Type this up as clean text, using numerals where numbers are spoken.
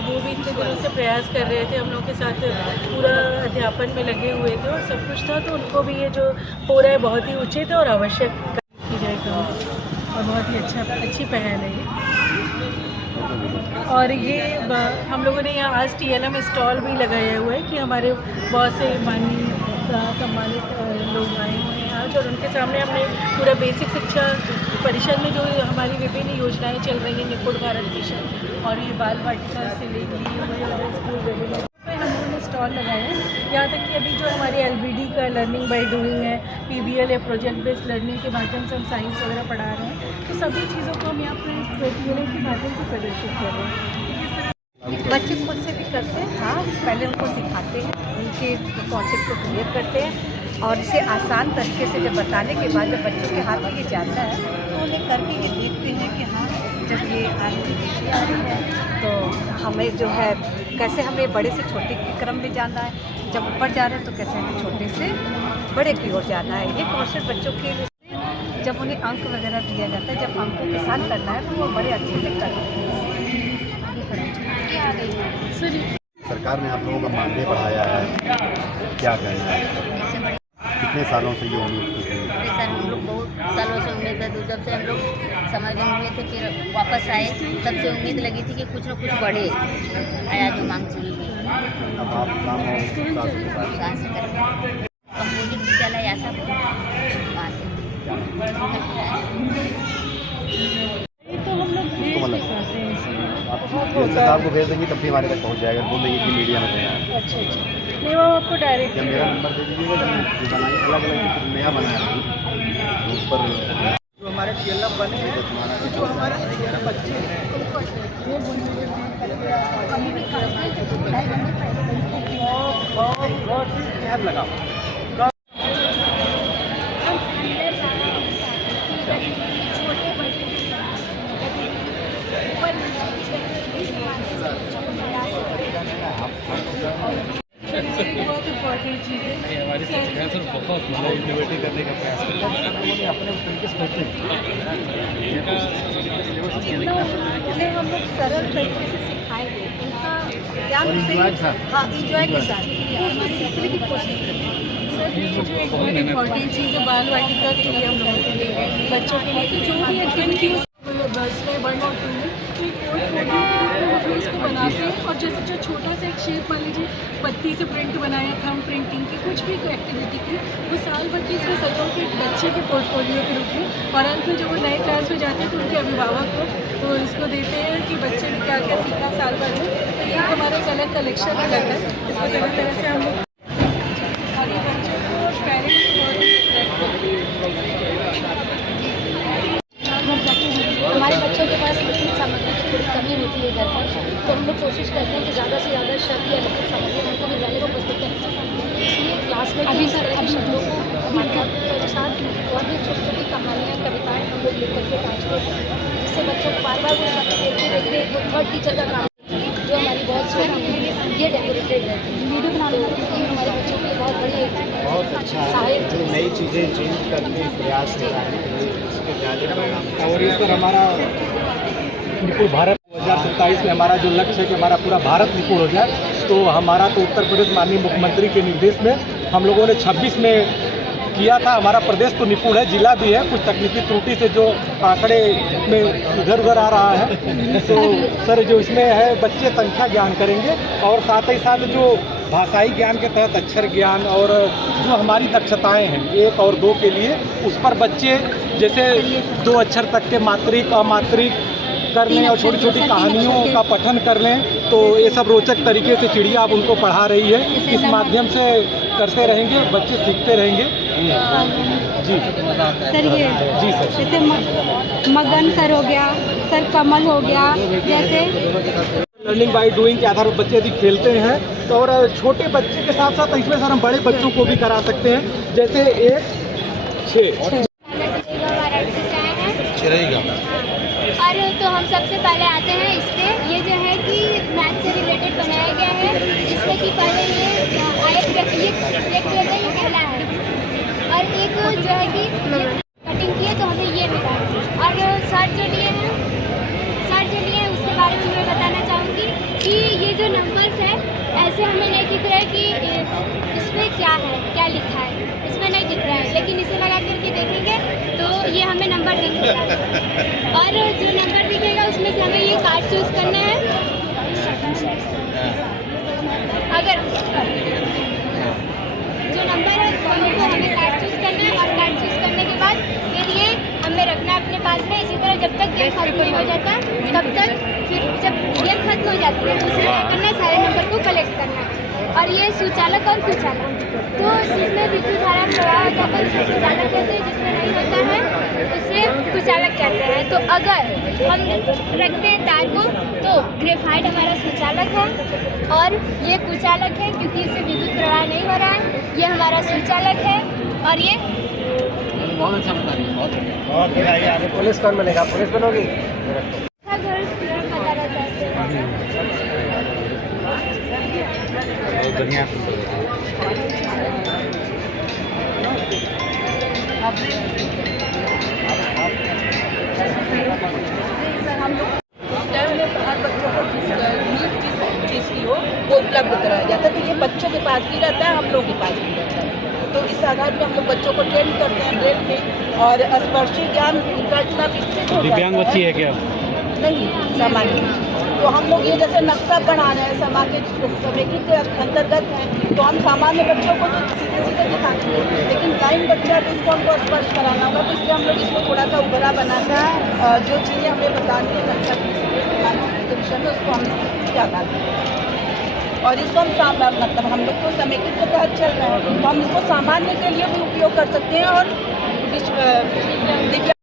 तो वो भी इतने दिनों से प्रयास कर रहे थे, हम लोग के साथ पूरा अध्यापन में लगे हुए थे और सब कुछ था, तो उनको भी ये जो हो रहा है बहुत ही उचित और आवश्यक की जाए काम, और बहुत ही अच्छी पहल है ये। और ये हम लोगों ने यहाँ आज TLM स्टॉल भी लगाया हुआ है कि हमारे बहुत से माननीय सम्मानित लोग आए हुए हैं आज, और उनके सामने हमने पूरा बेसिक शिक्षा परिषद में जो हमारी विभिन्न योजनाएं चल रही हैं, निपुण भारत मिशन और ये बाल वाटिका से लिए हुए और स्कूल वेबिनार पे हम लोगों ने स्टॉल लगाया है। यहाँ तक कि अभी जो हमारे LBD का लर्निंग बाय डूइंग है, PBL या प्रोजेक्ट बेस्ड लर्निंग के माध्यम से हम साइंस वगैरह पढ़ा रहे हैं, तो सभी चीज़ों को हम यहाँ पर PBL के माध्यम से प्रदर्शित कर रहे हैं। बच्चे खुद से भी करते हैं, हाँ, पहले उनको सिखाते हैं, उनके कॉन्सेप्ट को क्लियर करते हैं और इसे आसान तरीके से जब बताने के बाद जब बच्चों के हाथ में ये जाता है तो उन्हें करके ये देखते हैं कि हाँ, जब ये आगे विषय आ रही है तो हमें जो है कैसे हमें बड़े से छोटे के क्रम में जाना है, जब ऊपर जा रहे हैं तो कैसे हमें छोटे से बड़े की ओर जाना है। ये कॉन्सेप्ट बच्चों के लिए जब उन्हें अंक वगैरह दिया जाता है, जब अंकों के साथ करना है तो वो बड़े अच्छे से करते हैं। सरकार ने आप लोगों का मानदेय बढ़ाया है, क्या कहना है? कितने सालों से ये उम्मीद थी? सर हम लोग बहुत सालों से उम्मीद है, जब से हम लोग समझ में हुए थे फिर वापस आए, तब से उम्मीद लगी थी कि कुछ न कुछ बढ़े, आया जो मांग पूरी हुई। अब आप काम कहाँ से करेंगे? कंपोजिट विद्यालय ऐसा साहब को भेज देंगे तब भी हमारे तक पहुंच जाएगा, बोल देंगे कि मीडिया में देना है। अच्छा, नहीं वो आपको डायरेक्ट जब मेरा नंबर दे दीजिएगा, जो बनाइए अलग अलग नया बनाया है उस पर जो हमारे TLM बने हैं, जो हमारे बच्चे हैं वो लगाओ। बहुत इम्पोर्टेंट चीज़ है हमारी सर बहुत इनोवेटिव करने का प्रयास कर रहे हैं अपने उनके सोचते उन्हें हम लोग सरल तरीके से सिखाएंगे, उनका ज्ञान हाँ इंजॉय के साथ उसमें सीखने की कोशिश करेंगे। सर ये जो एक बहुत इम्पोर्टेंट चीज़ है बाल वाटिका के लिए, हम लोगों के लिए बच्चों के लिए, तो जो भी एक्टिविटीज़ बस में 1 और 2 में तो एक पोर्टफोलियो के रूप में इसको बनाते हैं, और जैसे जो छोटा सा एक शेप मान लीजिए पत्ती से प्रिंट बनाया, थंब प्रिंटिंग की कुछ भी एक्टिविटी की, वो साल भर की इसमें सजो के बच्चे के पोर्टफोलियो के रूप में, और अंत में जब वो नए क्लास में जाते हैं तो उनके अभिभावक को तो इसको देते हैं कि बच्चे ने क्या क्या सीखा साल भर में। तो ये हमारा एक अलग कलेक्शन अलग है, इसको तरह तरह से हम लोग और ये बच्चों को पेरेंट्स हमारे बच्चों के पास लिखित सामग्री की थोड़ी कमी होती है घर पर, तो हम लोग कोशिश करते हैं कि ज़्यादा से ज़्यादा शब्द या लिखित सामग्री उनको विद्यालय को प्रस्तुत करें। इसलिए क्लास में अभी शब्दों को मान्यता के साथ और भी छोटी छोटी कहानियाँ कविताएँ हम लोग लिख करके पहुँचते हैं, जिससे बच्चों को बार बार वो शब्द देखते देखते थर्ड टीचर का काम जो हमारी बहुत छोटी है ये डेकोरेटेड है वीडियो बनाने में हमारे बच्चों के लिए बहुत अच्छा सहायक जो नई चीज़ें चेंज करने प्रयास हो रहा है, इसके ज़्यादा परिणाम। और इस पर हमारा निपुण भारत 2027 में हमारा जो लक्ष्य है कि हमारा पूरा भारत निपुण हो जाए, तो हमारा तो उत्तर प्रदेश माननीय मुख्यमंत्री के निर्देश में हम लोगों ने 26 में किया था। हमारा प्रदेश तो निपुण है, जिला भी है, कुछ तकनीकी त्रुटि से जो आंकड़े में इधर उधर आ रहा है, तो सर जो इसमें है बच्चे संख्या ज्ञान करेंगे और साथ ही साथ जो भाषाई ज्ञान के तहत अक्षर ज्ञान और जो हमारी दक्षताएं हैं 1 और 2 के लिए, उस पर बच्चे जैसे 2 अक्षर तक के मात्रिक अमात्रिक कर लें और छोटी छोटी कहानियों का पठन कर लें, तो ये सब रोचक तरीके से चिड़िया अब उनको पढ़ा रही है। इस माध्यम से करते रहेंगे, बच्चे सीखते रहेंगे। जी सर ये जी सर, जैसे मगन सर हो गया, सर कमल हो गया, जैसे लर्निंग बाय डूइंग के आधार पर बच्चे यदि खेलते हैं तो, और छोटे बच्चे के साथ साथ इसमें सर हम बड़े बच्चों को भी करा सकते हैं, जैसे 1 6 और तो हम सबसे पहले आते हैं इस पे, ये जो है कि मैथ से रिलेटेड बनाया गया है, जिसमें कि पहले ये आयत व्यक्ति ये पहला है, और एक जो है कि कटिंग की है तो हमें ये मिला, और सर जो लिए हैं उसके बारे में मैं बताना चाहूँगी कि जैसे हमें नहीं दिख रहा है कि इसमें क्या है, क्या लिखा है, इसमें नहीं दिख रहा है, लेकिन इसे लगा करके देखेंगे तो ये हमें नंबर दिखेगा। और जो नंबर दिखेगा उसमें से हमें ये कार्ड चूज़ करना है। अगर जो नंबर है वो हमें कार्ड चूज़ करना है, और कार्ड चूज़ करने के बाद फिर ये हमें रखना है अपने पास में। इसी तरह जब तक गेम खत्म नहीं हो जाता तब तक, फिर जब गेम खत्म हो जाती है उसे क्या करना है, सारे नंबर को कलेक्ट करना है। और ये सुचालक और कुचालक, तो जिसमें विद्युत धारा प्रवाह होता है उसे सुचालक कहते हैं, जिसमें नहीं होता है उसे कुचालक कहते हैं। तो अगर हम रखते हैं तार को तो ग्रेफाइट हमारा सुचालक है और ये कुचालक है, क्योंकि इससे विद्युत प्रवाह नहीं हो रहा है। ये हमारा सुचालक है और ये बहुत अच्छा बता रही है, बहुत अच्छा। पुलिस कौन बनेगा, पुलिस बनोगी? घर पता रहता है। बहुत बढ़िया। हम लोग टाइम में हर बच्चों को नीड किस चीज़ की हो वो उपलब्ध कराया जाता है। तो ये बच्चों के पास भी रहता है, हम लोगों के पास भी रहता है। तो इस आधार पर हम लोग बच्चों को ट्रेन करते हैं ब्रेल में, और स्पर्शी ज्ञान उनका इतना विकसित हो दिव्यांग जाता बच्ची है क्या? नहीं, सामान्य। तो हम लोग ये जैसे नक्शा बना रहे हैं सामाजिक समेकित के अंतर्गत है, तो हम सामान्य बच्चों को तो सीधे सीधे दिखाते हैं, लेकिन ब्लाइंड बच्चा है तो उसको हमको स्पर्श कराना होगा। तो इसलिए हम लोग इसको थोड़ा सा उभरा बनाना है, जो चीज़ें हमें बतानी है नक्शा के विषय में उसको हम क्या करते हैं। और इसको हम मतलब हम लोग तो समेकित के तहत चल रहे हैं, तो हम इसको सामान्य के लिए भी उपयोग कर सकते हैं और दिव्यांग